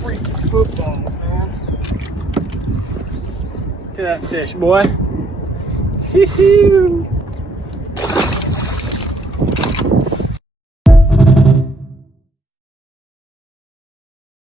Freaking footballs, man. Look at that fish, boy. Hee-hee.